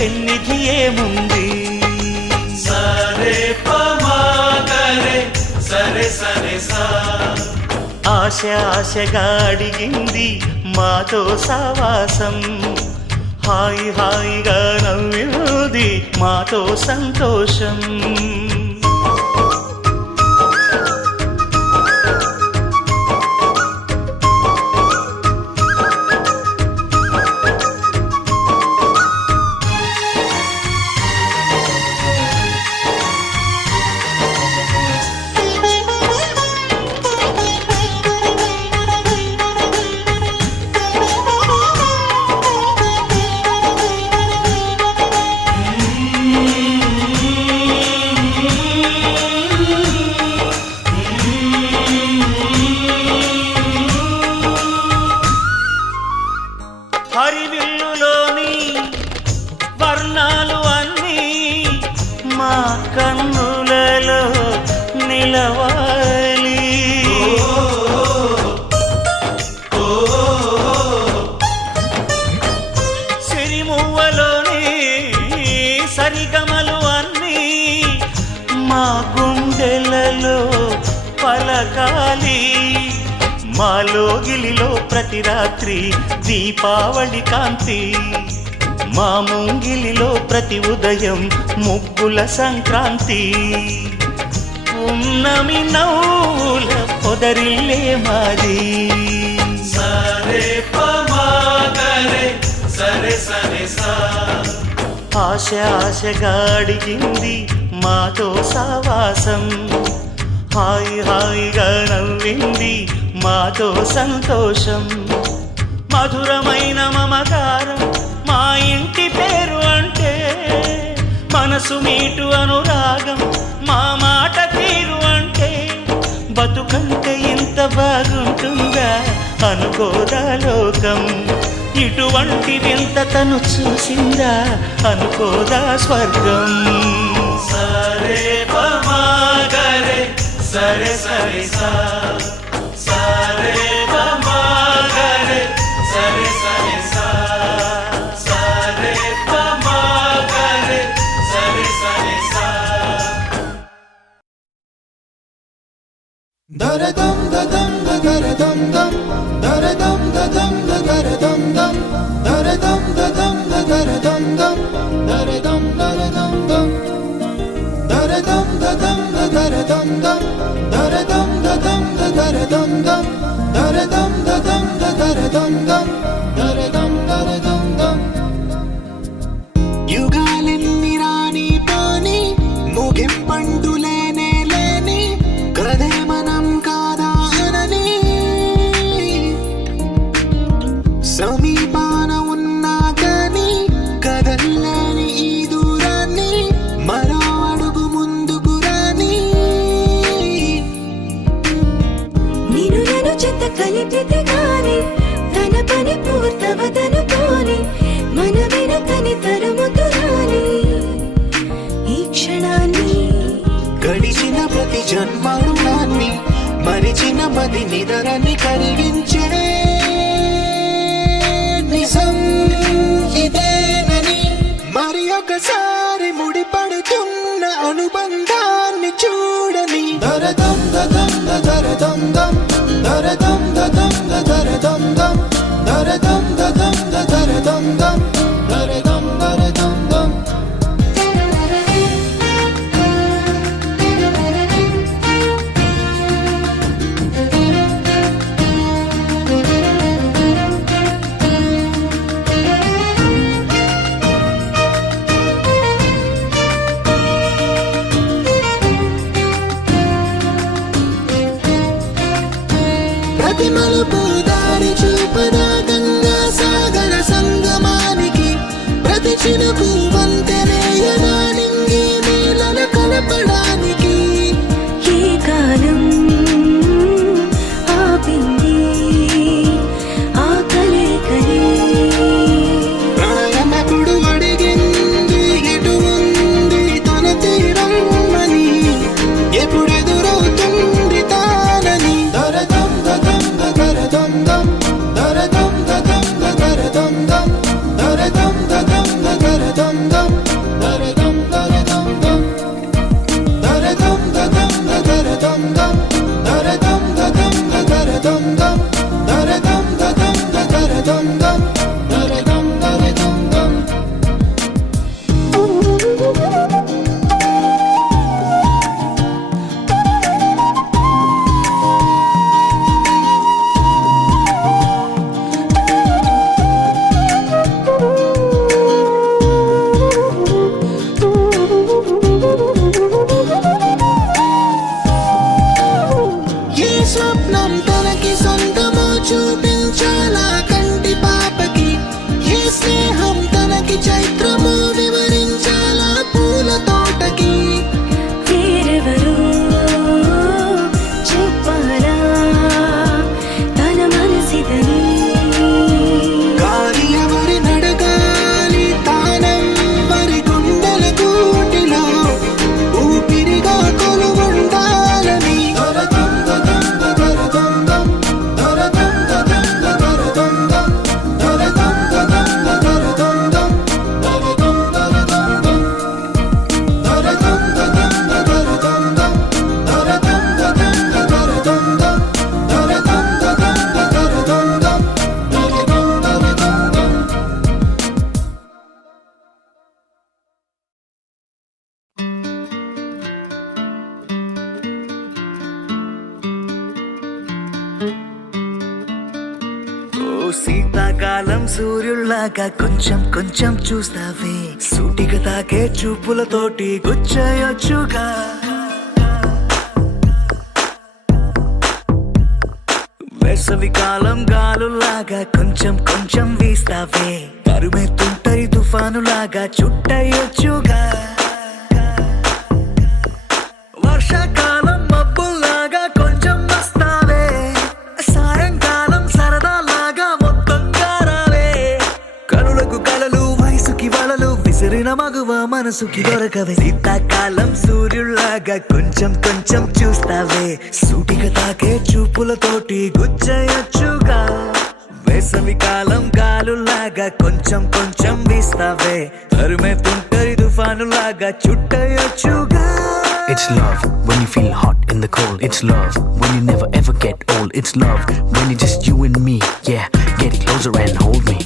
పెన్నిధి ఏముంది. సరే పమాగరే సరే సరే సా ఆశ ఆశగా అడిగింది మాతో సావాసం, హాయి హాయిగా నవ్వింది మాతో సంతోషం. హరివిల్లులోని వర్ణాలు అన్నీ మా కన్నులలో నిలవాలి. సిరిమువ్వలోని సరిగమలు అన్నీ మా గుండెలలో పలకాలి. మాలో గిలిలో ప్రతి రాత్రి దీపావళి కాంతి, మా ముంగిలిలో ప్రతి ఉదయం ముగ్గుల సంక్రాంతి. ఉన్నమి నవ్వుల పొదరిల్లే మాది. సరే పమాగరే సరే సరే సా ఆశ ఆశగా అడిగింది మాతో సావాసం, హాయి హాయిగా నవ్వింది మాతో సంతోషం. మధురమైన మమకారం మా ఇంటి పేరు అంటే, మనసు మీటు అనురాగం మా మాట తీరు అంటే, బతుకంటే ఇంత బాగుంటుందా అనుకోదా లోకం. ఇటువంటి వింత తను చూసిందా అనుకోదా స్వర్గం. సరే పమాగరే సరే సరే సా సరే పమాగరే సరే సరే సా సరే పమాగరే సరే సరే సా దరదం దదం దరదం దం దరదం దదం దరదం దం దరదం దదం దరదం దం దరదం దరదం దం దరదం దదం దరదం దం దరదం దదం దరదం దం దరదం దదం దరదం దం దరదం దరదం దం. యుగాలెన్ని రాని పోని ముగింపండు లేనే లేని కథే మనం కాదా అనని, సమీపాన ఉన్నా కానీ కదల్లేని ఈ దూరాన్ని మరో అడుగు ముందుకు రాని. నిన్ను నన్ను చెత్త కలిపితే గాని తన పని పూర్తవదనుకోని, మన వెనకని తరుముతురాని ఈ క్షణాన్ని. గడిచిన ప్రతి జన్మరుణాన్ని మరిచిన మది నిదరని కరిగించే నిజం ఇదేనని, మరి ఒకసారి ముడిపడుతున్న అనుబంధాన్ని చూడని. దరదం దదం దరదం దం దరదం దదం దరదం దం దరదం దదం దరదం దం దరదం దరదం దం. ప్రతి మలుపు దారి చూపదా గంగా సాగర సంగమానికి, ప్రతి చినుకు వంతెనేయదా నింగి నీళ్ళ కలపడానికి. ఏ కాలం ఆపింది ఆ కలయికని, ప్రళయమప్పుడు అడిగింది ఎటు ఉంది తన తీరమ్మని, ఎప్పుడెదురవుతుంది తానని. దరదం దదం దరదం దం దరదం దదం దరదం దం దరదం దదం దరదం దం కాలం సూర్యుల్లాగా కొంచెం కొంచెం చూస్తావే సూటిగా తాకే చూపులతోటి గుచ్చేయొచ్చుగా వేసవి కాలం గాలులాగా కొంచెం కొంచెం వీస్తావే తరుమెత్తుంటాయి తుఫానులాగా చుట్టయొచ్చుగా వర్షాకాలం మబ్బుల్లాగా కొంచెం వస్తావే సాయంకాలం సరదాలాగా మొత్తంగా రావే కనులకు కలలు వయసుకి వలలు విసిరిన మగువ మనసుకి దొరకవే శీతాకాలం సూర్యుల్లాగా కొంచెం కొంచెం చూస్తావే సూటిగా తాకే చూపులతోటి గుచ్చేయొచ్చుగా వేసవి కాలం గాలులాగా కొంచెం కొంచెం వీస్తావే తరుమెత్తుంటాయి తుఫానులాగా చుట్టయొచ్చుగా It's love when you feel hot in the cold. It's love when you never ever get old. It's love when it's just you and me. Yeah, get closer and hold me.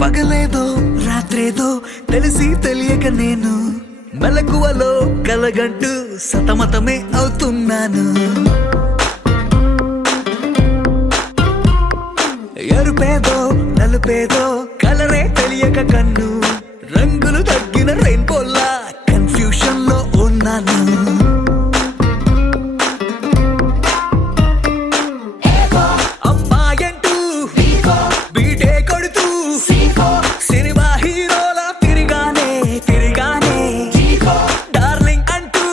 పగలేదో రాత్రేదో తెలిసి తెలియక నేను మెలకువలో కలగంటూ సతమతమే అవుతున్నాను ఎరుపేదో నలుపేదో కలరే తెలియక కన్ను రంగులు తగ్గిన రెయిన్బోలా confusion లో ఉన్నాను అమ్మాయంటూ బీటే కొడుతూ సినిమా హీరోలా తిరిగానే తిరిగానే డార్లింగ్ అంటూ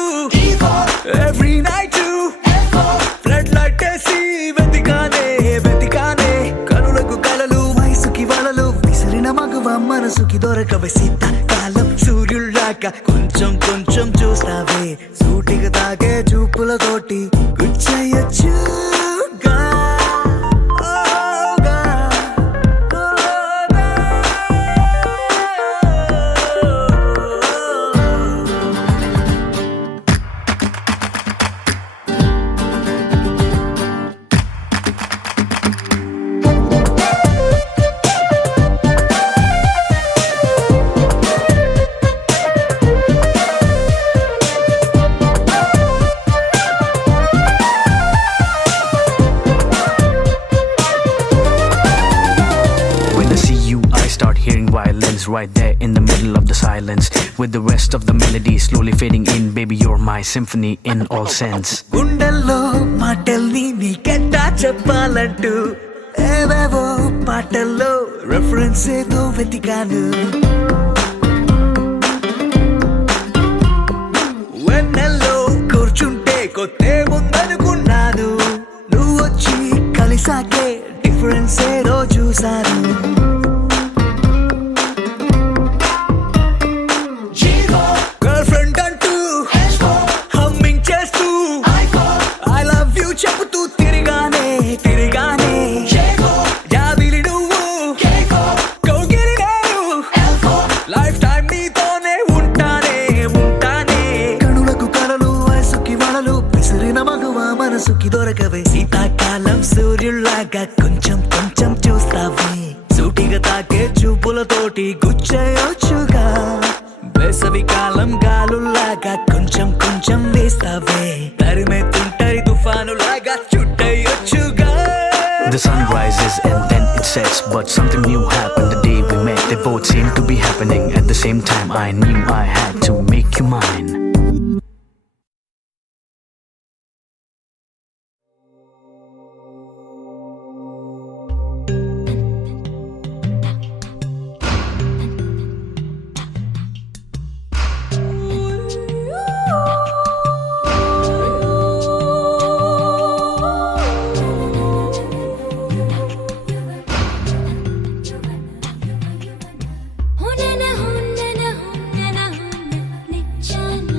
ఎవ్రీ నైట్ ఫ్లడ్ లైట్ వేసి వెతికానే వెతికానే కనులకు కలలు వయసుకి వలలు విసిరిన మగువ మనసుకి దొరకవే శీతాకాలం సూర్యుల్లాగా కొంచెం కొంచెం చూస్తావే సూటిగా తాగే చూపులతోటి గుచ్చేయొచ్చుగా When I see you, I start hearing violins right there in the middle of the silence. With the rest of the melody slowly fading in, baby, you're my symphony in all sense. గుండెల్లో మాటల్ని నీకెట్టా చెప్పాలంటూ ఏవేవో పాటల్లో reference ఏదో వెతికాను వెన్నెల్లో కూర్చుంటే కొత్తే ముందనుకున్నాను నువ్వు వచ్చి కలిసాకే డిఫరెన్స్ ఏదో చూశాను గర్ల్ ఫ్రెండ్ అంటూ హమ్మింగ్ చేస్తూ ఐ లవ్ యూ చెబుతూ తిరిగానే తిరిగానే జాబిలి నువ్వు కౌగిలి నేను లైఫ్ టైం నీతోనే ఉంటానే ఉంటానే కనులకు కలలు వయసుకి వలలు విసిరిన మగువ మనసుకి దొరకవే శీతాకాలం సూర్యుల్లాగా కొంచెం కొంచెం చూస్తావే సూటిగా తాకే చూపులతోటి గుచ్చేయొచ్చుగా వేసవి కాలం గాలుల్లాగా కొంచెం కొంచెం వేస్తావే తరిమెత్తుంటాయి తుఫానులాగా చుట్టయొచ్చుగా The sun rises and then it sets, but something new happened the day we met. They both seemed to be happening at the same time. I knew I had to make you mine. హునన హునన హునన హునన నిచ్చాన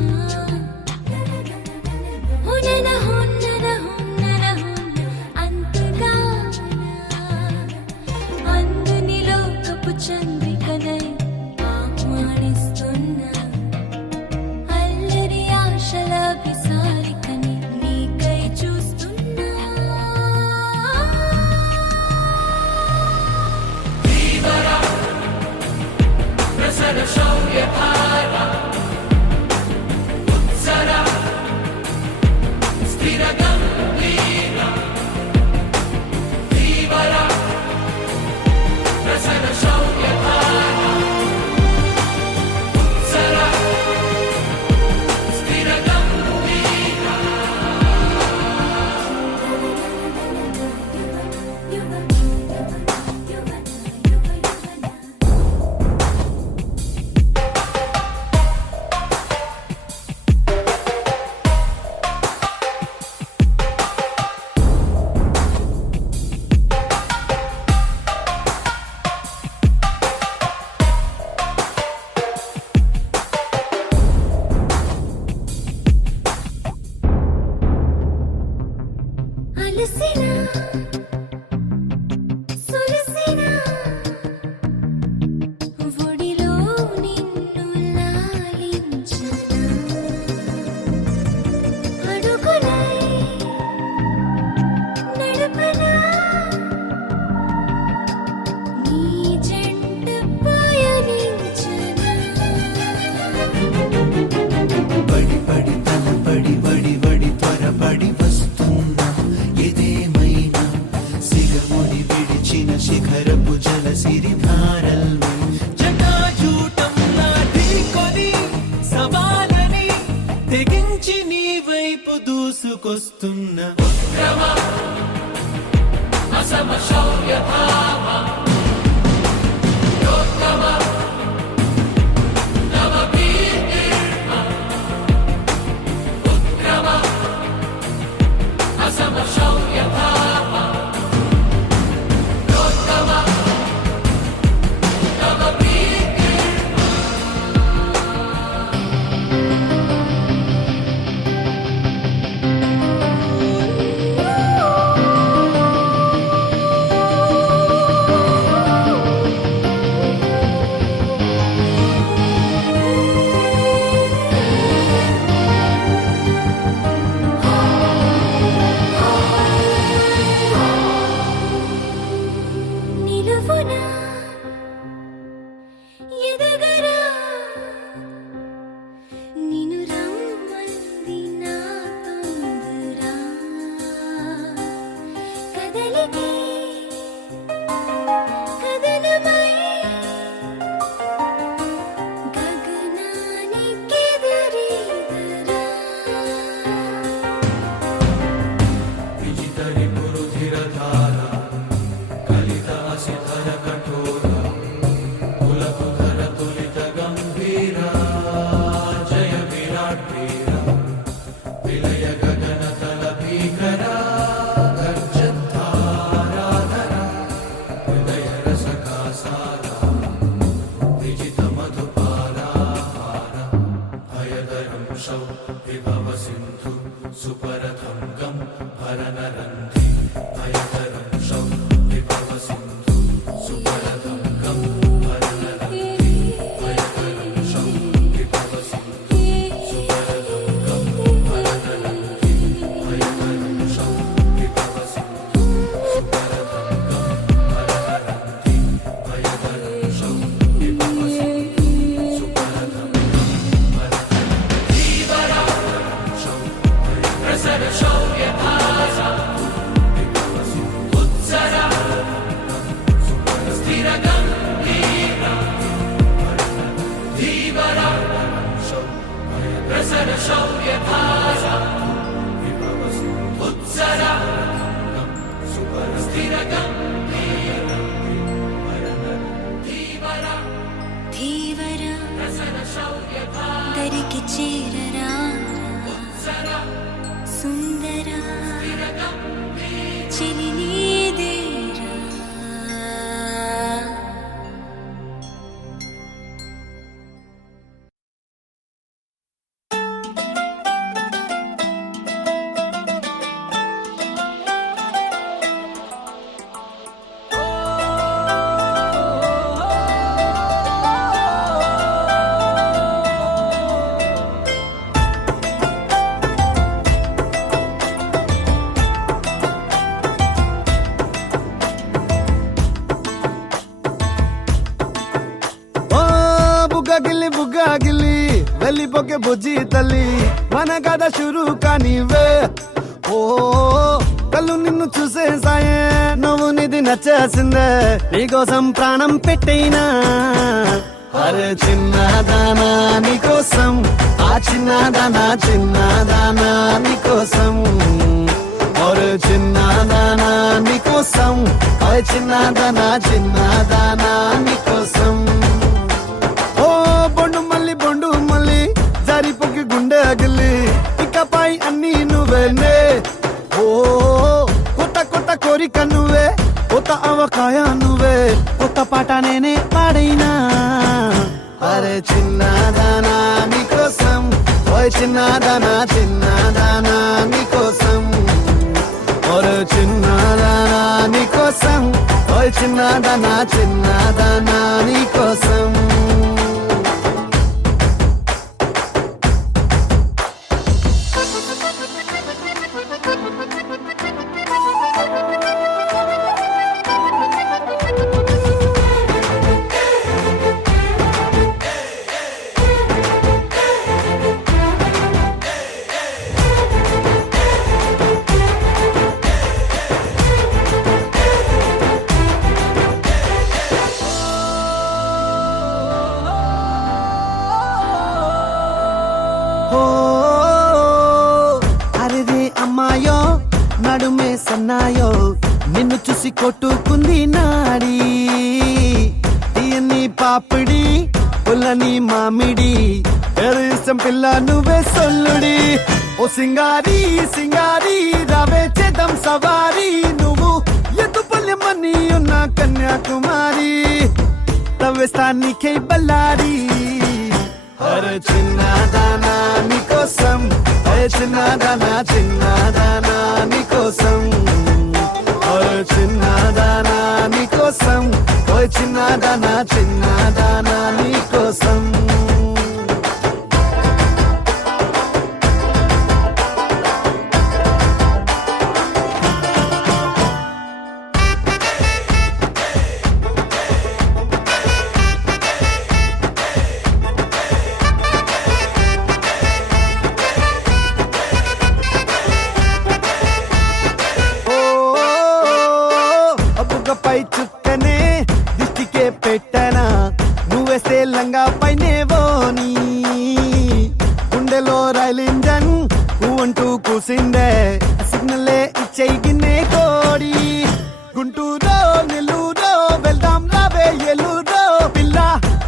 దూసుకొస్తున్న నిలువునా ఎదగరా నిన్ను రమ్మంది నా తొందరా కదలికే కదనమై గగనానికెదురీదరా విజితరి పురుధిరధార కలిత అసిధర కఠోర కులకుధర తులిత గంభీర జయ విరాట్ వీర విలయ గగన తల భీకర గర్జద్ధారాధర హృదయ రసకాసార విజిత మధుపారాహార భయదరం శౌ విభవ సింధు సుపరథం గం భరనరంధి భయదరం శౌ విభవ సింధు సుపరథం గం భరనరంధి భయదరం శౌ విభవ సింధు సుపరథం గం భరనరంధి భయదరం శౌ విభవ సింధు సుపరథం గం భరనరంధి భయదరం శౌ విభవ సింధు సుపరథం గం భరనరంధి ధీవరా శౌ ప్రసర శౌర్య భాస విభవ సింధు ఉత్సర స్థిర గంభీర ధీవరా శౌ ప్రసర శౌర్య భాస విభవ సింధు ఉత్సర సుపర స్థిర గంభీర ధీవరా ధీవరా ప్రసర శౌర్య భాస దరికి చేరరా సుందరా చెలి నీదేరా ఓ బుగ్గాగిల్లి వెళ్ళిపోకే బుజ్జి తల్లి మన కథ షురు కానివే ఓ కళ్ళు నిన్ను చూసేసాయే నువ్వు నిధి నచ్చేసిందే నీకోసం ప్రాణం పెట్టైనా అరే చిన్నదానా నీకోసం ఆ చిన్నదానా నీకోసం ఒరే చిన్నదానా నీకోసం ఓ చిన్నదానా నీకోసం ఓ బొండు మళ్ళీ జారిపోకి గుండె అగిలి ఇకపై అన్ని నువ్వేనే ఓ కొత్త కోరిక నువ్వే కొత్త అవకాయ నువ్వే కొత్త పాట నేనే పాడైనా అరే చిన్నదానా నీకోసం ఓయ్ చిన్నదానా నీకోసం ఒరే చిన్నదానా నీకోసం ఓయ్ చిన్నదానా నీకోసం చూసి కొట్టుకుంది నాడి తీయని పాపిడి పుల్లని మామిడి ఇష్టం పిల్ల నువ్వే సొల్లుడి ఓ సింగారి సింగారి రావే చేద్దాం సవారి నువ్వు ఎదుపల్లెమని ఉన్న కన్యాకుమారి తవ్వేస్తానికై బల్లారి అరే చిన్నదానా నీకోసం అరే చిన్నదానా నీకోసం అరే చిన్నదానా నీకోసం ఓ చిన్నదానా నీకోసం పై చుక్కనే దిష్టికే పెట్టనా నువ్వేస్తే లంగా పైనేవోని గుండెలో రైల్ ఇంజన్ అంటూ కూసిందే సిగ్నలే ఇచ్చేయి గిన్నే కోడి గుంటూరో నెల్లూరో వెళ్దాం రావే ఎల్లూరో పిల్ల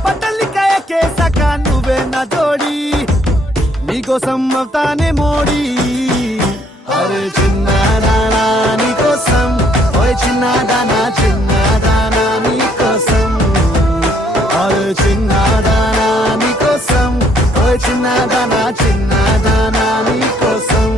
పట్టలికాయ కేసాక నువ్వే నా జోడి నీకోసం అవుతానే మోడీ అరే చిన్నదానా నీకోసం ఓయ్ చిన్నదానా నీకోసం ఓయ్ చిన్నదానా నీకోసం ఓయ్ చిన్నదానా నీకోసం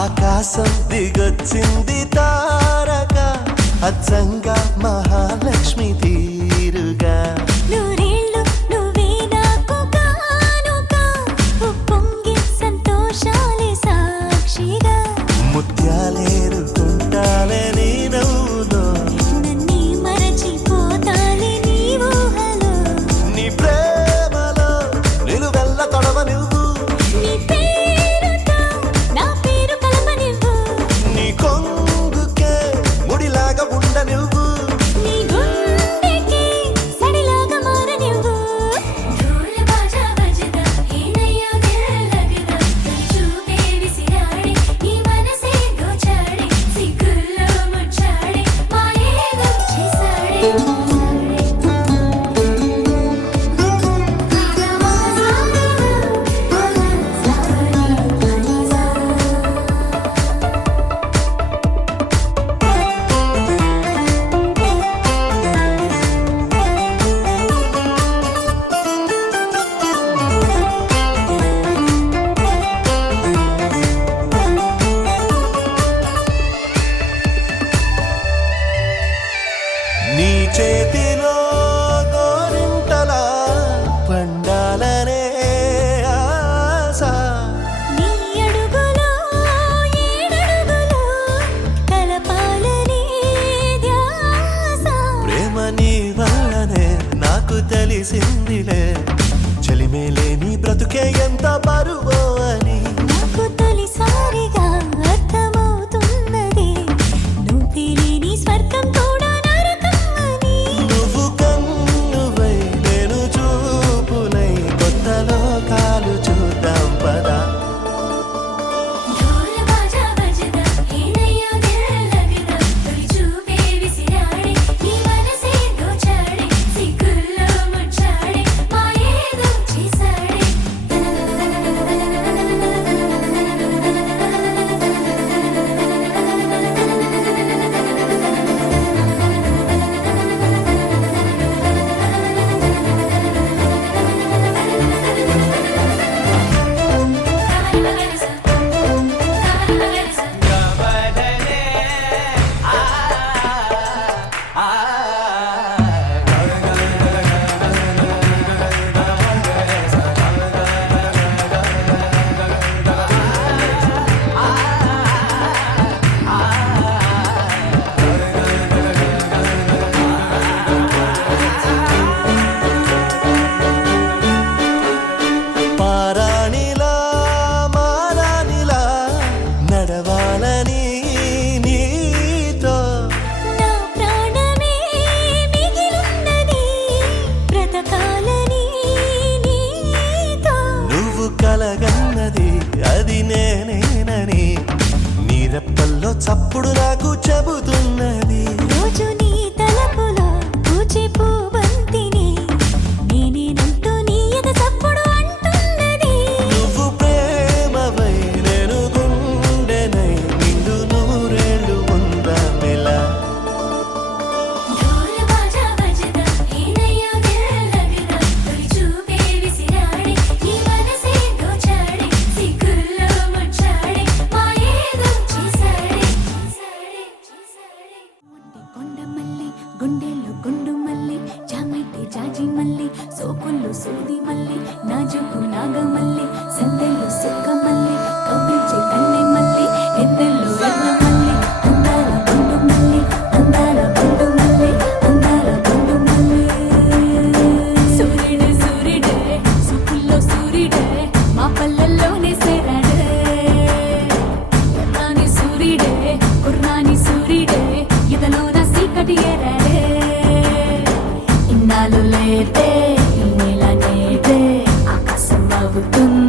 ఆకాశం దిగొచ్చింది తారక అచ్చంగా మహాలక్ష్మి తీరుగా నూరేళ్ళు నువ్వే నాకు కానుక ఉప్పొంగి సంతోషాలే సాక్షిగా ముత్యాలేరుకుంటాలే నీ నవ్వులో నన్నే మరచిపోతానే నీ ఊహలో నీ ప్రేమలో నిలువెల్ల తొడవ నువ్వు నీ పేరుతో నా పేరు కలపనివ్వు నీ కొంగుకే ముడిలాగా ఉండ నువ్వు నీ గుండెకి సడిలాగా మారనివ్వు ఢోల్ బాజా బజదా ఏనయ్యో దిల్ లగదా తొలి చూపే విసిరాడే నీ మనసే దోచాడే సిగ్గుల్లో ముచ్చాడే చప్పుడు నాకు చెబుతున్నది. రోజు నీ తలపులో పూచే పూబంతిని నేనేనంటూ నీ ఎద చప్పుడు అంటున్నది. నువ్వు ప్రేమవై నేను గుండెనై నిండు నూరేళ్ళు ఉందామెలా. ఢోల్ బాజా బజదా ఏనయ్యో దిల్ లగదా తొలి చూపే విసిరాడే నీ మనసే దోచాడే సిగ్గుల్లో ముచ్చాడే మాయేదో చేసాడే. కొండ మల్లి గుండెల్లో గుండు మల్లి జామైతే జాజి మల్లి సోకుల్లో సూది మల్లి నాజుకు నాగమల్లి సందెల్లో సుక్క మల్లి కవ్వించే కన్నె మల్లి ఎద్దెల్లో ఎర్ర మల్లి అందాల గుండు మల్లి అందాల గుండు మల్లి అందాల గుండు మల్లి. సూర్యుడే సూర్యుడే సూకుల్లో సూర్యుడే మా పల్లెల్లోనే సేరాడే. ఎర్రాని సూర్యుడే కుర్రాని సూర్యుడే ఇదలోన సీకటి ఏరాడే. ఇన్నాళ్ళు లేదే ఈ నెల నేదే ఆకాశం అవుతుంది